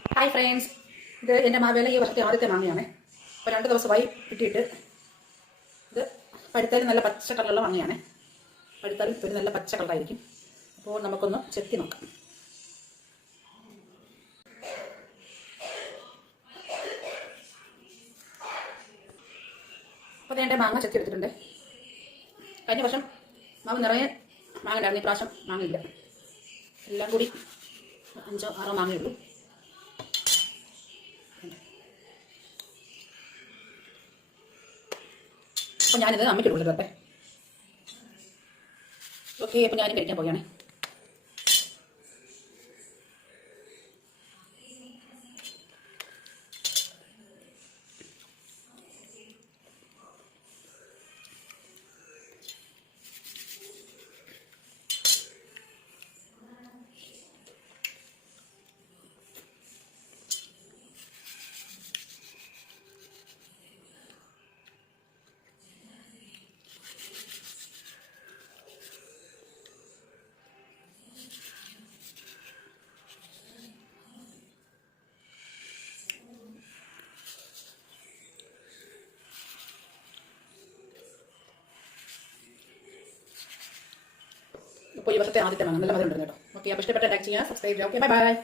Hi friends, ഇത് എൻ്റെ മാവേല ഈ വർഷത്തെ ആദ്യത്തെ മാങ്ങയാണ്. അപ്പോൾ 2 ദിവസമായി കിട്ടിയിട്ട് ഇത് പഴുത്താലും നല്ല പച്ച കളറുള്ള മാങ്ങയാണ്. പഴുത്താലും ഒരു നല്ല പച്ച കളറായിരിക്കും. അപ്പോൾ നമുക്കൊന്ന് ചെത്തി നോക്കാം. അപ്പോൾ എൻ്റെ മാങ്ങ ചെത്തി എടുത്തിട്ടുണ്ട്. കഴിഞ്ഞ വർഷം മാവ് നിറയെ മാങ്ങ ഉണ്ടായിരുന്നു, ഈ പ്രാവശ്യം മാങ്ങയില്ല. എല്ലാം കൂടി 5-6 മാങ്ങയുള്ളൂ. അപ്പോൾ ഞാനിത് അമ്മയ്ക്ക് കൊടുത്തിട്ടെ. ഓക്കെ, അപ്പോൾ ഞാനും കഴിക്കാൻ പോവുകയാണ്. ഇപ്പോൾ ഈ വർഷത്തെ ആദ്യത്തെ മാങ്ങ നല്ല മധുരം ഉണ്ട് കേട്ടോ. ഓക്കെ, അപ്പോൾ ഇഷ്ടപ്പെട്ട ലൈക്ക് ചെയ്യുക, സബ്സ്ക്രൈബ് ചെയ്യുക. Okay, bye bye.